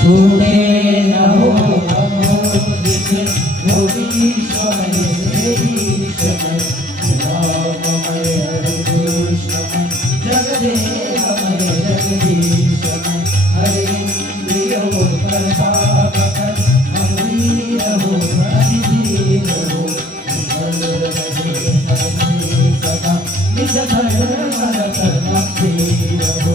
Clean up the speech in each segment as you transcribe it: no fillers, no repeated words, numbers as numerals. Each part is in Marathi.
छूटे न हो अमोदित योगीश्वरय देवीश्वरय राममय कृष्णमय जगदेवमय जगदीशमय हरे इंद्रियो प्रतापकर अमरीर हो अभिधीर हो सदा निज धर्म धीर हो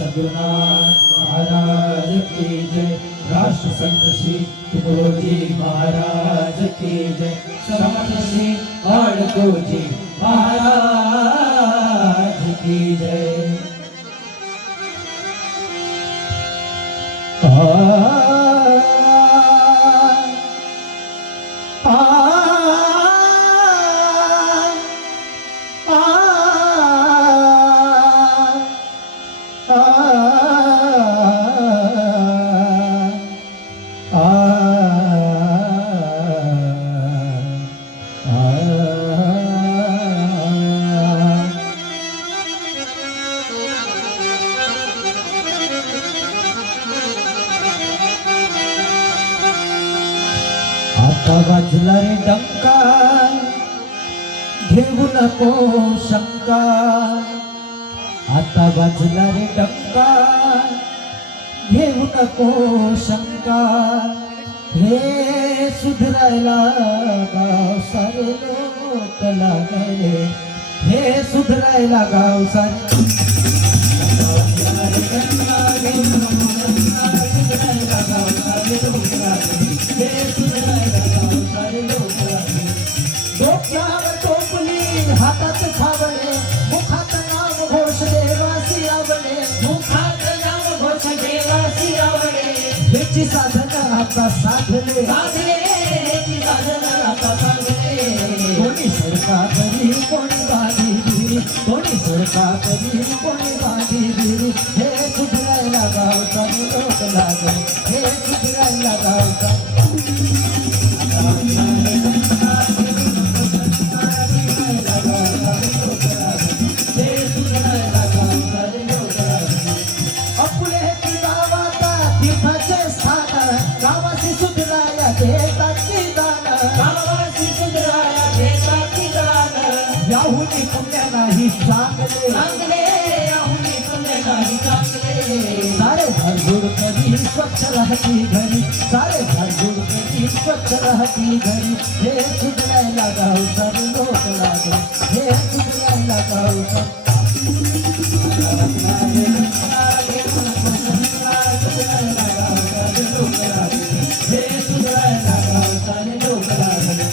रघुनाथ महाराज की जय। राष्ट्र संत श्री तुकडोजी महाराज की जय। समर्थ श्री अडकोजी महाराज की जय। आता वाजला रे डंका घेऊ नको शंका। आता वाजला रे डंका घेऊ नको शंका। हे सुधरायला गाव सारे लोक लागले। हे सुधरायला गाव सारे डोक्यावर टोपली हातात खावणे मुखात नाव घोष देवासी आवडे। मुखात नाव घोष देवासी आवडे। ह्याची साधना आता साधले ह्याची साधना आता साधले। कोणी सरका तरी कोणी बाधी बिरी कोणी सरका तरी कोणी बाधी बिरी। हे सुधरायला गावचा लोक लागले। हे सुधरायला गावचा याहुनी पुण्य नाही चांगले चांगले याहुनी पुण्य नाही चांगले। सारे झाडझूड कधी स्वच्छ राहती घरी सारे झाडझूड कधी स्वच्छ राहती घरी। हे सुधरायला गावचा लोक लागले। हे सुधरायला गावचा हे सुधरायला गावचा लोक लागले।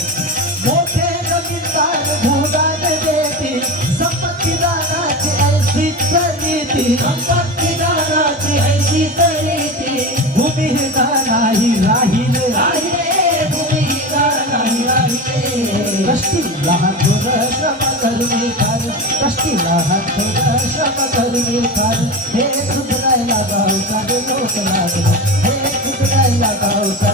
मोठे जमीनदार भूदान देती संपत्ती दानाची ऐशी चलीती संपत्ती दानाची ऐशी चलीती। भूमिहीन नाही राहिले राहिले भूमिहीन नाही राहिले। कष्टी लहान थोर श्रम करणे फार कष्टी लहान थोर श्रम करणे फार। हे सुधरायला गावचा लोक लागले। हे सुधरायला गावचा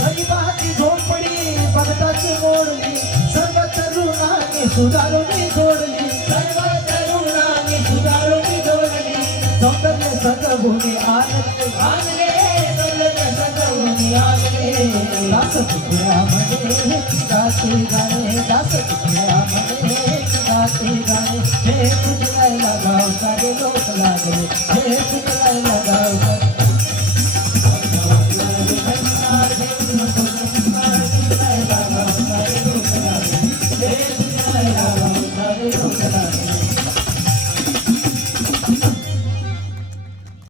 गरीबाची झोपडी बघताची मोडली सर्व तरुणांनी सुधारुणी जोडली सर्व तरुणांनी सुधारुणी जोडली। सौंदर्य सगुणी आणले आणले सौंदर्य सगुणी आणले। दास तुकड्यामध्ये गाते गाणे दास तुकड्यामध्ये गाते गाणे। हे सुधरायला गाव सारे लोक लागले। हे सुधरायला